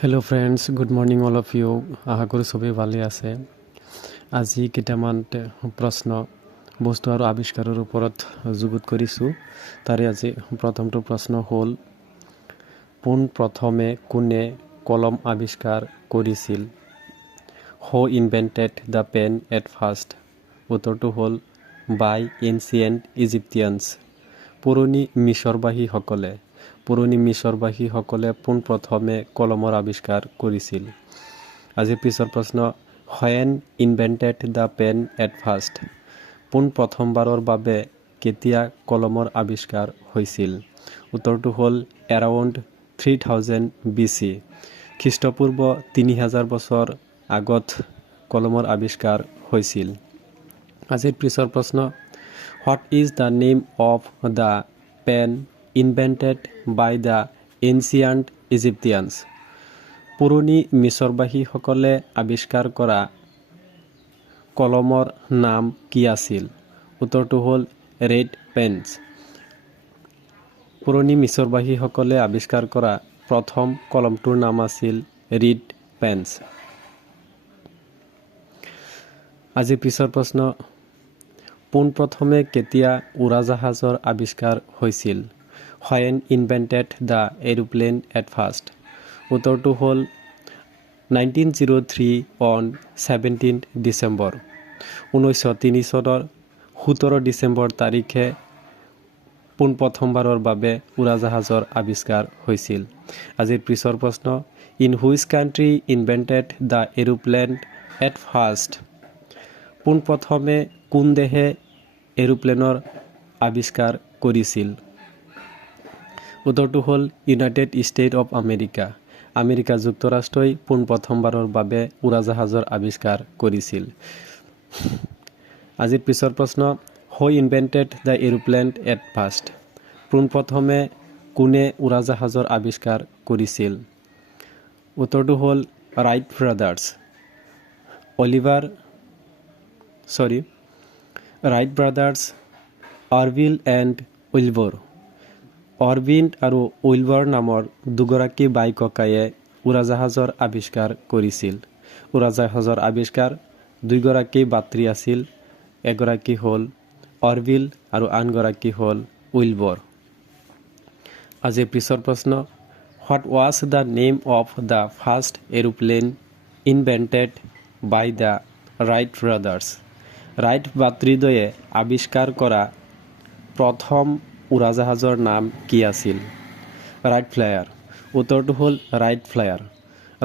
Hello' friends, good morning all of you. আশা কৰোঁ চবেই ভালে আছে। আজি কেইটামান প্ৰশ্ন বস্তু আৰু আৱিষ্কাৰৰ ওপৰত যুগুত কৰিছোঁ। তাৰে আজি প্ৰথমটো প্ৰশ্ন হ'ল, পোনপ্ৰথমে কোনে কলম আৱিষ্কাৰ কৰিছিল? Who invented the pen at first? উত্তৰটো হ'ল বাই এনচিয়েণ্ট ইজিপ্টিয়ানছ। পুৰণি মিছৰবাসীসকলে পোনপ্ৰথমে কলমৰ আৱিষ্কাৰ কৰিছিল। আজিৰ পিছৰ প্ৰশ্ন, when invented the pen at first? পোনপ্ৰথমবাৰৰ বাবে কেতিয়া কলমৰ আৱিষ্কাৰ হৈছিল? উত্তৰটো হ'ল এৰাউণ্ড 3000 BC। খ্ৰীষ্টপূৰ্ব 3000 বছৰ আগত কলমৰ আৱিষ্কাৰ হৈছিল। আজিৰ পিছৰ প্ৰশ্ন, what is the name of the pen invented by the ancient Egyptians? পুৰণি মিছৰবাসীসকলে আৱিষ্কাৰ কৰা কলমৰ নাম কি আছিল? উত্তৰটো হ'ল ৰেড পেন্স। পুৰণি মিছৰবাসীসকলে আৱিষ্কাৰ কৰা প্ৰথম কলমটোৰ নাম আছিল ৰিড পেন্স। আজিৰ পিছৰ প্ৰশ্ন, পোনপ্ৰথমে কেতিয়া উৰাজাহাজৰ আৱিষ্কাৰ হৈছিল? When invented the aeroplane at first? উত্তৰটো হ'ল 1903 অন 17 ডিচেম্বৰ। 1903 চনৰ 17 ডিচেম্বৰ তাৰিখে পোনপ্ৰথমবাৰৰ বাবে উৰাজাহাজৰ আৱিষ্কাৰ হৈছিল। আজিৰ পিছৰ প্ৰশ্ন, in which country invented the aeroplane at first? পোনপ্ৰথমে কোন দেশে এৰোপ্লেনৰ আৱিষ্কাৰ কৰিছিল? উত্তৰটো হ'ল United state of America. America যুক্তৰাষ্ট্ৰই পোনপ্ৰথমবাৰৰ বাবে উৰাজাহাজৰ আৱিষ্কাৰ কৰিছিল। আজিৰ পিছৰ প্ৰশ্ন, who invented the aeroplane at first? পোনপ্ৰথমে কোনে উৰাজাহাজৰ আৱিষ্কাৰ কৰিছিল? উত্তৰটো হ'ল right brothers, Orville and Wilbur. অৰভিন আৰু উইলবৰ নামৰ দুগৰাকী বাই ককায়ে উৰাজাহাজৰ আৱিষ্কাৰ কৰিছিল। উৰাজাহাজৰ আৱিষ্কাৰ দুইগৰাকী বাতৰি আছিল। এগৰাকী হ'ল অৰভিল আৰু আনগৰাকী হ'ল উইলবৰ। আজিৰ পিছৰ প্ৰশ্ন, what was the name of the first aeroplane invented by the Wright brothers? Wright ভাতৃদ্বয়ে আৱিষ্কাৰ কৰা প্ৰথম উৰাজাহাজৰ নাম কি আছিল? Wright Flyer. উত্তৰটো হ'ল ৰাইট ফ্লায়াৰ।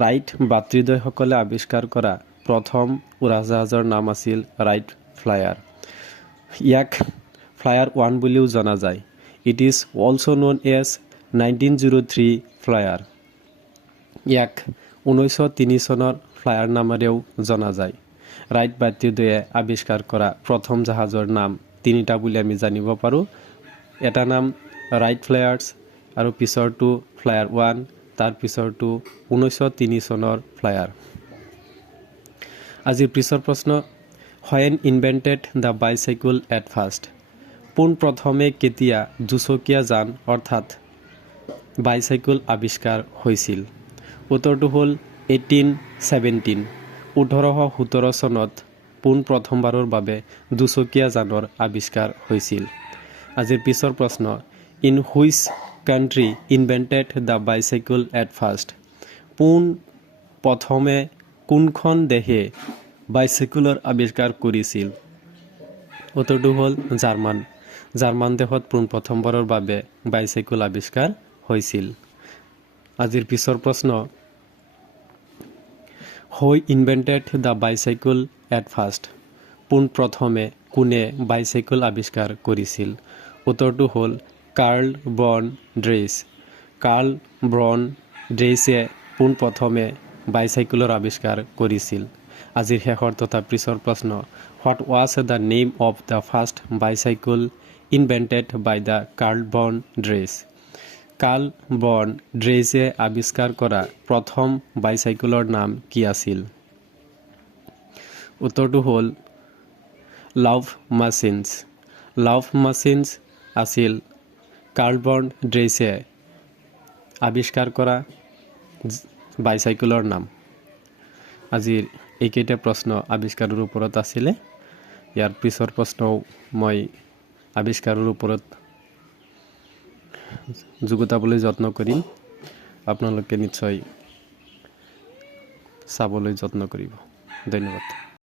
ৰাইট ভাতৃদ্বয়সকলে আৱিষ্কাৰ কৰা প্ৰথম উৰাজাহাজৰ নাম আছিল ৰাইট ফ্লায়াৰ। ইয়াক ফ্লায়াৰ 1 বুলিও জনা যায়। It is also' known as 1903 flyer. ইয়াক 1903 চনৰ ফ্লায়াৰ নামেৰেও জনা যায়। ৰাইট ভাতৃদ্বয়ে আৱিষ্কাৰ কৰা প্ৰথম জাহাজৰ নাম তিনিটা বুলি আমি জানিব পাৰোঁ। এটা নাম ৰাইট ফ্লায়াৰ্ছ, আৰু পিছৰটো ফ্লায়াৰ 1, তাৰ পিছৰটো 1903 চনৰ ফ্লায়াৰ। আজিৰ পিছৰ প্ৰশ্ন, when invented the bicycle at first? পোনপ্ৰথমে কেতিয়া দুচকীয়া যান অৰ্থাৎ বাইচাইকেল আৱিষ্কাৰ হৈছিল? উত্তৰটো হ'ল 1817। 1817 চনত পোনপ্ৰথমবাৰৰ বাবে দুচকীয়া যানৰ আৱিষ্কাৰ হৈছিল। আজিৰ পিছৰ প্ৰশ্ন, in which country invented the bicycle at first? পোনপ্ৰথমে কোনখন দেশে বাইচাইকেলৰ আৱিষ্কাৰ কৰিছিল? উত্তৰটো হ'ল জাৰ্মান। জাৰ্মান দেশত পোনপ্ৰথমবাৰৰ বাবে বাইচাইকেল আৱিষ্কাৰ হৈছিল। আজিৰ পিছৰ প্ৰশ্ন, who invented the bicycle at first? পোনপ্ৰথমে কোনে বাইচাইকেল আৱিষ্কাৰ কৰিছিল? উত্তৰটো হ'ল কাৰ্ল ব্ৰন ড্ৰেইচ। কাৰ্ল ব্ৰন ড্ৰেইচে পোনপ্ৰথমে বাইচাইকেলৰ আৱিষ্কাৰ কৰিছিল। আজিৰ শেষৰ তথা পিছৰ প্ৰশ্ন, what was the name of the first bicycle invented by the Karl ব্ৰন ড্ৰেইচ? কাৰ্ল ব্ৰন ড্ৰেইচে আৱিষ্কাৰ কৰা প্ৰথম বাইচাইকেলৰ নাম কি আছিল? উত্তৰটো হ'ল লাভ মাচিনছ। লাভ মাচিনছ আছিল কাৰ্ল ব্ৰন ড্ৰেইচে আৱিষ্কাৰ কৰা বাইচাইকেলৰ নাম। আজিৰ এইকেইটা প্ৰশ্ন আৱিষ্কাৰৰ ওপৰত আছিলে। ইয়াৰ পিছৰ প্ৰশ্নও মই আৱিষ্কাৰৰ ওপৰত যুগুতাবলৈ যত্ন কৰিম। আপোনালোকে নিশ্চয় চাবলৈ যত্ন কৰিব। ধন্যবাদ।